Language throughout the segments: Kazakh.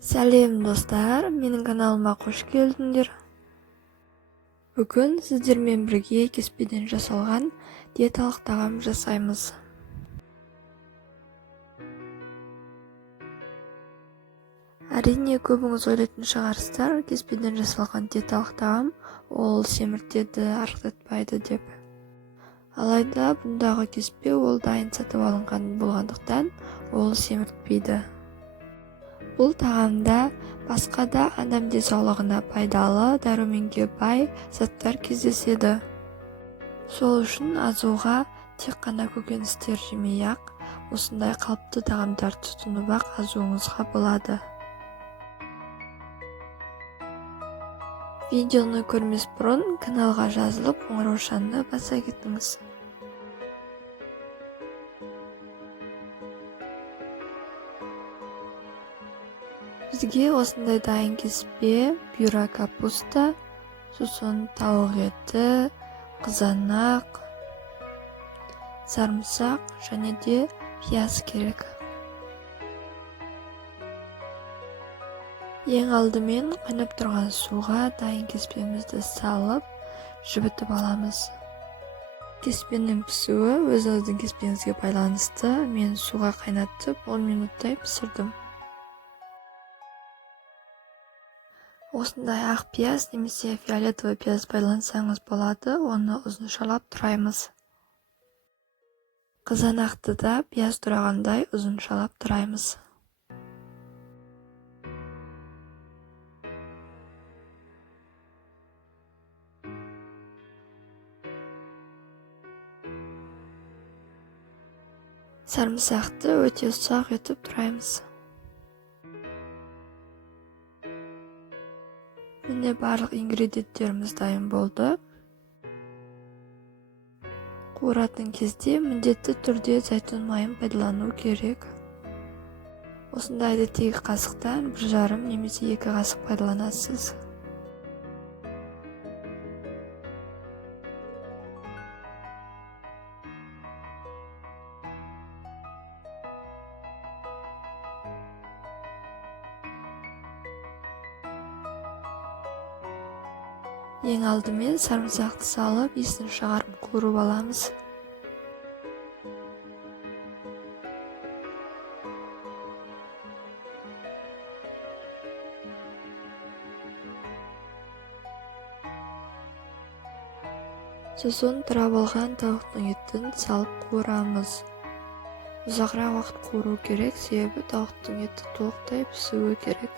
Сәлем достар, менің каналыма қош келдіңдер. Бүгін сіздермен бірге кеспеден жасалған диеталық тағам жасаймыз. Әрине көбіңіз ойлайтын шығарсыздар, кеспеден жасалған диеталық тағам ол семіртеді, арықтатпайды деп. Алайда бұндағы кеспе ол дайын сатып алынған болғандықтан ол семіртпейді. Бұл тағамда басқа да адам денсаулығына пайдалы, дәруменге бай заттар кездеседі. Сол үшін азуға тек қана көкөністер жемей-ақ, осындай қалыпты тағамдар тұтынып-ақ азуыңызға болады. Видеоны көрмес бұрын каналға жазылып, қоңыраушаны баса кетіңіз. Бізге осындай дайын кеспе, бюра капуста, сосын тауық еті, қызанақ, сарымсақ және де пияз керек. Ең алдымен қайнап тұрған суға дайын кеспемізді салып, жібітіп аламыз. Кеспенің пісуі өзіңіздің кеспеңізге байланысты. Мен суға қайнатып 10 минуттай пісірдім. Осындай ақ пияз немесе фиолетовый пияз байлансаңыз болады, оны ұзыншалап тұраймыз. Қызанақты да пияз тұрағандай ұзыншалап тұраймыз. Сарымсақты өте ұсақ етіп тұраймыз. Міне барлық ингредиенттеріміз дайын болды. Қуыратын кезде міндетті түрде зәйтүн майын пайдалану керек. Осындайды тегі қасықтан 1,5 немесе 2 қасық пайдаланасыз. Ең алдымен сарымсақты салып, иісін шығарып қуырып аламыз. Сосын тұрап алған тауықтың етін салып қуырамыз. Ұзағырақ уақыт қуыру керек, себебі тауықтың еті толықтай пісуі керек.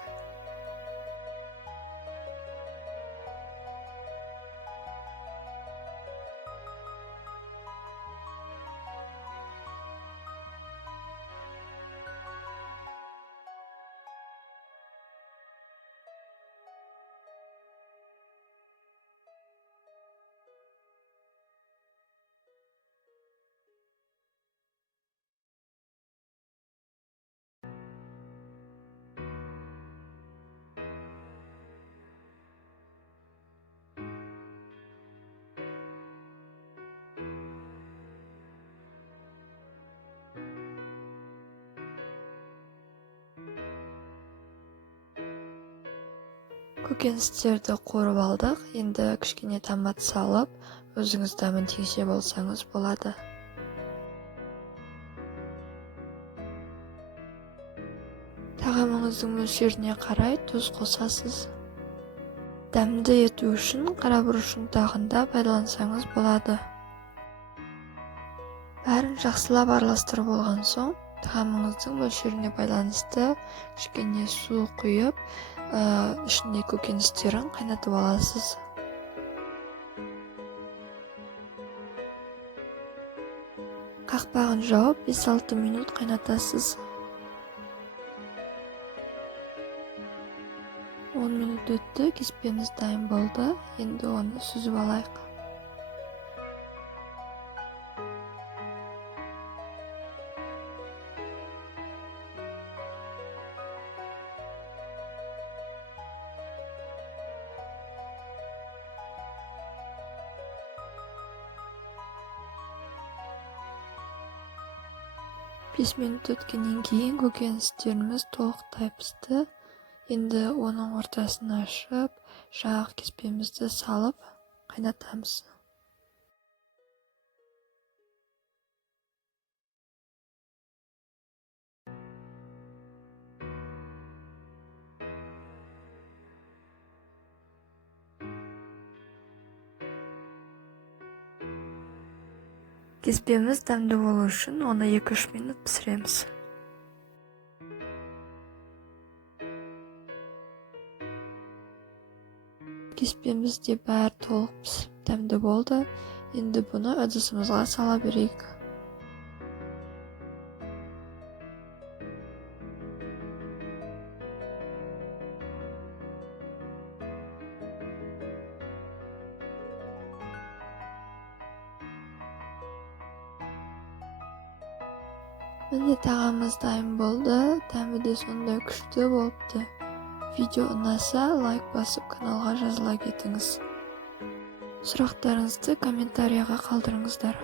Көкөністерді қуырып алдық. Енді кішкене томат салып, өзіңіз дәмін тигізе болсаңыз болады. Тағамыңыздың мөлшеріне қарай тұз қосасыз. Дәмді ету үшін қарабұрыш ұнтағында пайдалансаңыз болады. Бәрін жақсылап араластырып болған соң, тағамыңыздың мөлшеріне байланысты кішкене су құйып, ішінде көкөністерін қайнатып аласыз. Қақпағын жауып 5-6 минут қайнатасыз. 10 минут өтті, кеспеміз дайын болды. Енді оны сүзіп алайық. Бес минут өткеннен кейін көкөністеріміз толықтай пісті. Енді оның ортасын ашып, жақ кеспемізді салып қайнатамыз. Кеспеміз дәмді болу үшін оны 2-3 минут пісіреміз. Кеспеміз де бәрі толық пісіп дәмді болды. Енді бұны ыдысымызға сала берейік. Міне тағамыз дайын болды. Дәмі де сондай күшті болыпты. Видео ұнаса, лайк басып каналға жазыла кетіңіз. Сұрақтарыңызды комментарияға қалдырыңыздар.